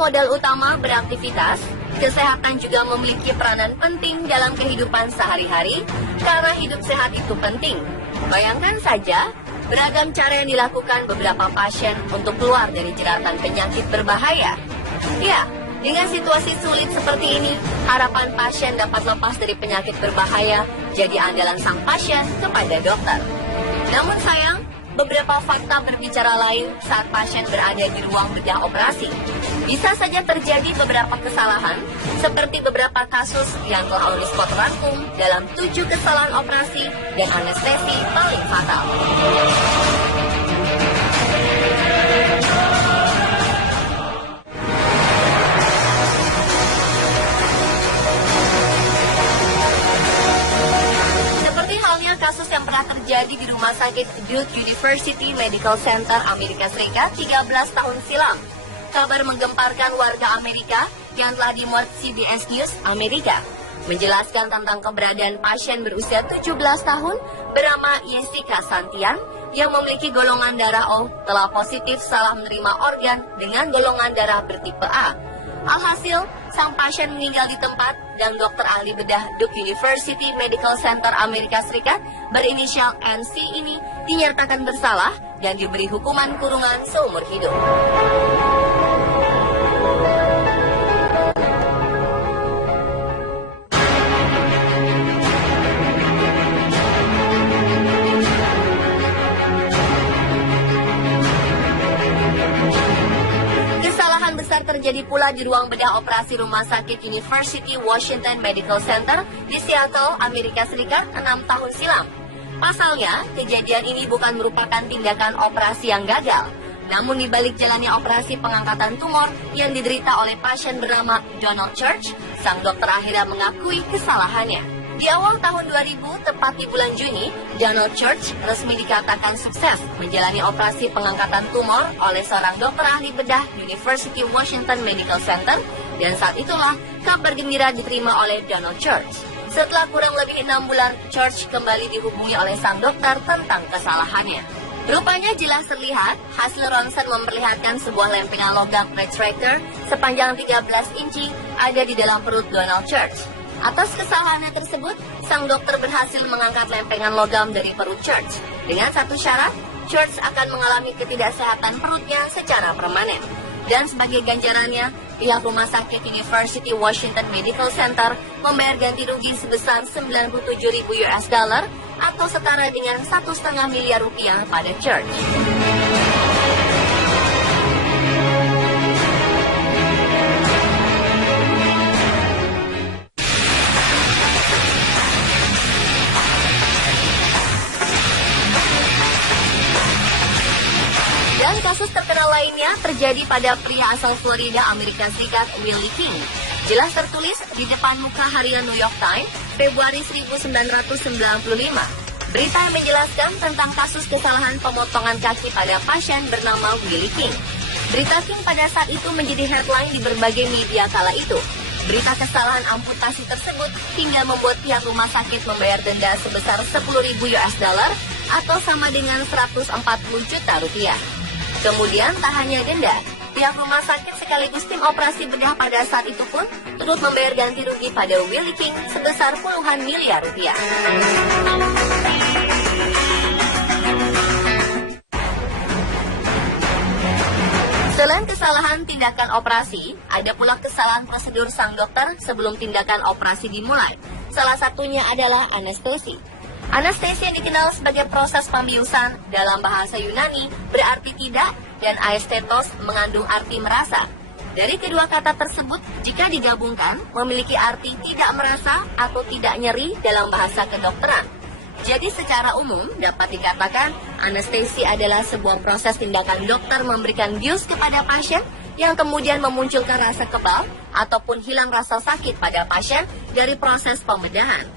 modal utama beraktivitas, kesehatan juga memiliki peranan penting dalam kehidupan sehari-hari karena hidup sehat itu penting. Bayangkan saja, beragam cara yang dilakukan beberapa pasien untuk keluar dari jeratan penyakit berbahaya. Ya, dengan situasi sulit seperti ini, harapan pasien dapat lepas dari penyakit berbahaya jadi andalan sang pasien kepada dokter. Namun sayang, beberapa fakta berbicara lain saat pasien berada di ruang bedah operasi. Bisa saja terjadi beberapa kesalahan, seperti beberapa kasus yang telah on the spot rangkum dalam 7 kesalahan operasi dan anestesi paling fatal. Kasus yang pernah terjadi di Rumah Sakit Duke University Medical Center Amerika Serikat 13 tahun silam. Kabar menggemparkan warga Amerika yang telah dimuat CBS News Amerika, menjelaskan tentang keberadaan pasien berusia 17 tahun bernama Jessica Santian yang memiliki golongan darah O telah positif salah menerima organ dengan golongan darah bertipe A. Alhasil, sang pasien meninggal di tempat dan dokter ahli bedah Duke University Medical Center Amerika Serikat berinisial NC ini dinyatakan bersalah dan diberi hukuman kurungan seumur hidup. Terjadi pula di ruang bedah operasi Rumah Sakit University Washington Medical Center di Seattle, Amerika Serikat 6 tahun silam. Pasalnya, kejadian ini bukan merupakan tindakan operasi yang gagal, namun di balik jalannya operasi pengangkatan tumor yang diderita oleh pasien bernama Donald Church, sang dokter akhirnya mengakui kesalahannya. Di awal tahun 2000, tepat di bulan Juni, Donald Church resmi dikatakan sukses menjalani operasi pengangkatan tumor oleh seorang dokter ahli bedah University Washington Medical Center, dan saat itulah kabar gembira diterima oleh Donald Church. Setelah kurang lebih 6 bulan, Church kembali dihubungi oleh sang dokter tentang kesalahannya. Rupanya jelas terlihat, hasil ronsen memperlihatkan sebuah lempengan logam retractor sepanjang 13 inci ada di dalam perut Donald Church. Atas kesalahannya tersebut, sang dokter berhasil mengangkat lempengan logam dari perut Church. Dengan satu syarat, Church akan mengalami ketidaksehatan perutnya secara permanen. Dan sebagai ganjarannya, pihak Rumah Sakit University Washington Medical Center membayar ganti rugi sebesar 97.000 US dollar atau setara dengan 1,5 miliar rupiah pada Church. Dan kasus terkenal lainnya terjadi pada pria asal Florida, Amerika Serikat, Willie King. Jelas tertulis di depan muka harian New York Times, Februari 1995. Berita yang menjelaskan tentang kasus kesalahan pemotongan kaki pada pasien bernama Willie King. Berita King pada saat itu menjadi headline di berbagai media kala itu. Berita kesalahan amputasi tersebut hingga membuat pihak rumah sakit membayar denda sebesar 10.000 US dollar atau sama dengan 140 juta rupiah. Kemudian tak hanya denda, pihak rumah sakit sekaligus tim operasi bedah pada saat itu pun turut membayar ganti rugi pada Willie King sebesar puluhan miliar rupiah. Selain kesalahan tindakan operasi, ada pula kesalahan prosedur sang dokter sebelum tindakan operasi dimulai. Salah satunya adalah anestesi. Anestesi yang dikenal sebagai proses pembiusan dalam bahasa Yunani berarti tidak dan aesthetos mengandung arti merasa. Dari kedua kata tersebut, jika digabungkan, memiliki arti tidak merasa atau tidak nyeri dalam bahasa kedokteran. Jadi secara umum dapat dikatakan anestesi adalah sebuah proses tindakan dokter memberikan bius kepada pasien yang kemudian memunculkan rasa kebal ataupun hilang rasa sakit pada pasien dari proses pembedahan.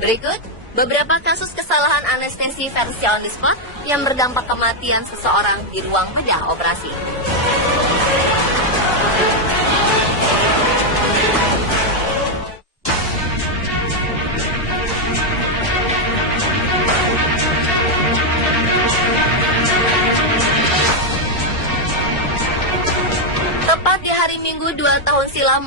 Berikut beberapa kasus kesalahan anestesi versi on the spot yang berdampak kematian seseorang di ruang bedah operasi. Tepat di hari Minggu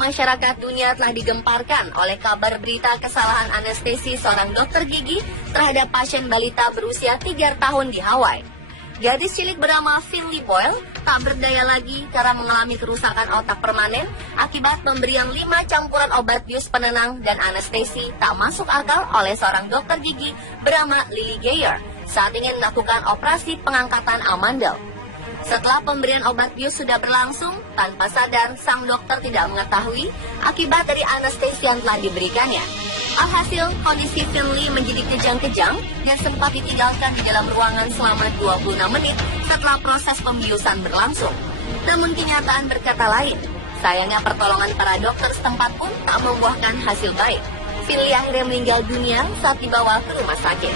masyarakat dunia telah digemparkan oleh kabar berita kesalahan anestesi seorang dokter gigi terhadap pasien balita berusia 3 tahun di Hawaii. Gadis cilik bernama Finley Boyle tak berdaya lagi karena mengalami kerusakan otak permanen akibat pemberian 5 campuran obat bius penenang dan anestesi tak masuk akal oleh seorang dokter gigi bernama Lily Geyer saat ingin melakukan operasi pengangkatan amandel. Setelah pemberian obat bius sudah berlangsung, tanpa sadar sang dokter tidak mengetahui akibat dari anestesi yang telah diberikannya. Alhasil, kondisi Finley menjadi kejang-kejang dan sempat ditinggalkan di dalam ruangan selama 26 menit setelah proses pembiusan berlangsung. Namun kenyataan berkata lain. Sayangnya pertolongan para dokter setempat pun tak membuahkan hasil baik. Finley akhirnya meninggal dunia saat dibawa ke rumah sakit.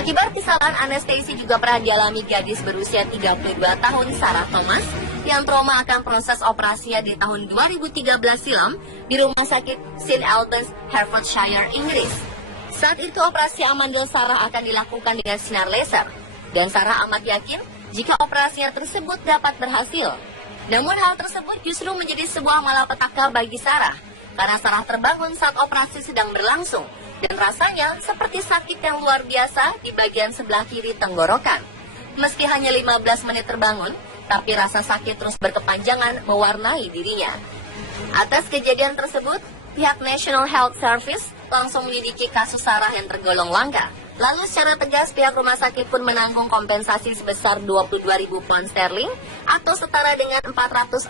Akibat kesalahan anestesi juga pernah dialami gadis berusia 32 tahun Sarah Thomas yang trauma akan proses operasinya di tahun 2013 silam di Rumah Sakit St. Albans, Hertfordshire, Inggris. Saat itu operasi amandel Sarah akan dilakukan dengan sinar laser dan Sarah amat yakin jika operasinya tersebut dapat berhasil. Namun hal tersebut justru menjadi sebuah malapetaka bagi Sarah karena Sarah terbangun saat operasi sedang berlangsung. Dan rasanya seperti sakit yang luar biasa di bagian sebelah kiri tenggorokan. Meski hanya 15 menit terbangun, tapi rasa sakit terus berkepanjangan mewarnai dirinya. Atas kejadian tersebut, pihak National Health Service langsung menyelidiki kasus Sarah yang tergolong langka. Lalu secara tegas pihak rumah sakit pun menanggung kompensasi sebesar 22.000 pound sterling atau setara dengan 447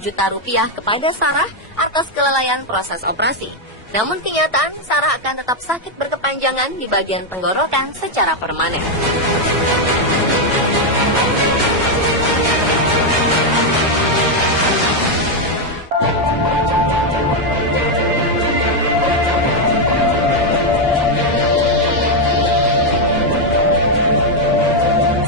juta rupiah kepada Sarah atas kelalaian proses operasi. Namun kenyataan, Sarah akan tetap sakit berkepanjangan di bagian tenggorokan secara permanen.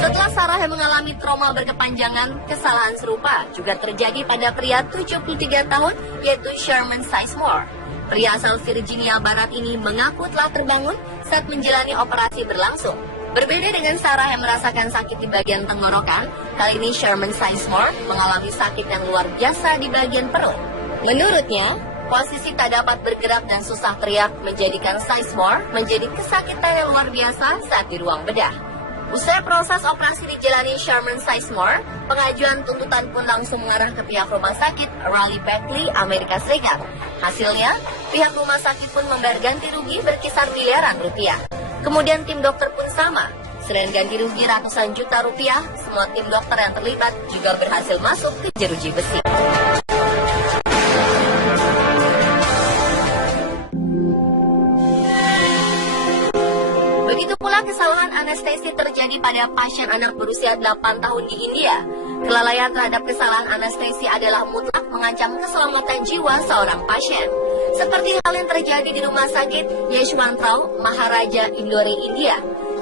Setelah Sarah yang mengalami trauma berkepanjangan, kesalahan serupa juga terjadi pada pria 73 tahun yaitu Sherman Sizemore. Pria asal Virginia Barat ini mengaku telah terbangun saat menjalani operasi berlangsung. Berbeda dengan Sarah yang merasakan sakit di bagian tenggorokan, kali ini Sherman Sizemore mengalami sakit yang luar biasa di bagian perut. Menurutnya, posisi tak dapat bergerak dan susah teriak menjadikan Sizemore menjadi kesakitan yang luar biasa saat di ruang bedah. Usai proses operasi dijalani Sherman Sizemore, pengajuan tuntutan pun langsung mengarah ke pihak rumah sakit Raleigh Beckley, Amerika Serikat. Hasilnya, pihak rumah sakit pun membayar ganti rugi berkisar miliaran rupiah. Kemudian tim dokter pun sama. Selain ganti rugi ratusan juta rupiah, semua tim dokter yang terlibat juga berhasil masuk ke jeruji besi. Begitu pula kesalahan anestesi terjadi pada pasien anak berusia 8 tahun di India. Kelalaian terhadap kesalahan anestesi adalah mutlak mengancam keselamatan jiwa seorang pasien. Seperti hal yang terjadi di rumah sakit Yeshwantrao, Maharaja Indore, India.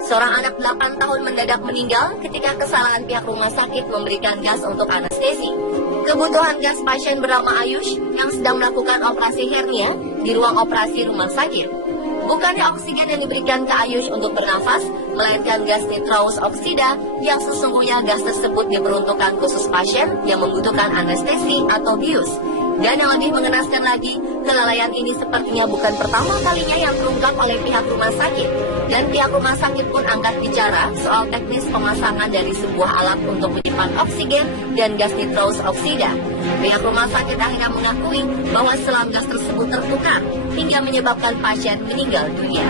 Seorang anak 8 tahun mendadak meninggal ketika kesalahan pihak rumah sakit memberikan gas untuk anestesi. Kebutuhan gas pasien bernama Ayush yang sedang melakukan operasi hernia di ruang operasi rumah sakit. Bukannya oksigen yang diberikan ke Ayush untuk bernafas, melainkan gas nitrous oksida yang sesungguhnya gas tersebut diperuntukkan khusus pasien yang membutuhkan anestesi atau bius. Dan yang lebih mengenaskan lagi, kelalaian ini sepertinya bukan pertama kalinya yang terungkap oleh pihak rumah sakit. Dan pihak rumah sakit pun angkat bicara soal teknis pemasangan dari sebuah alat untuk menyimpan oksigen dan gas nitrous oksida. Pihak rumah sakit akhirnya mengakui bahwa selang gas tersebut tertukar hingga menyebabkan pasien meninggal dunia.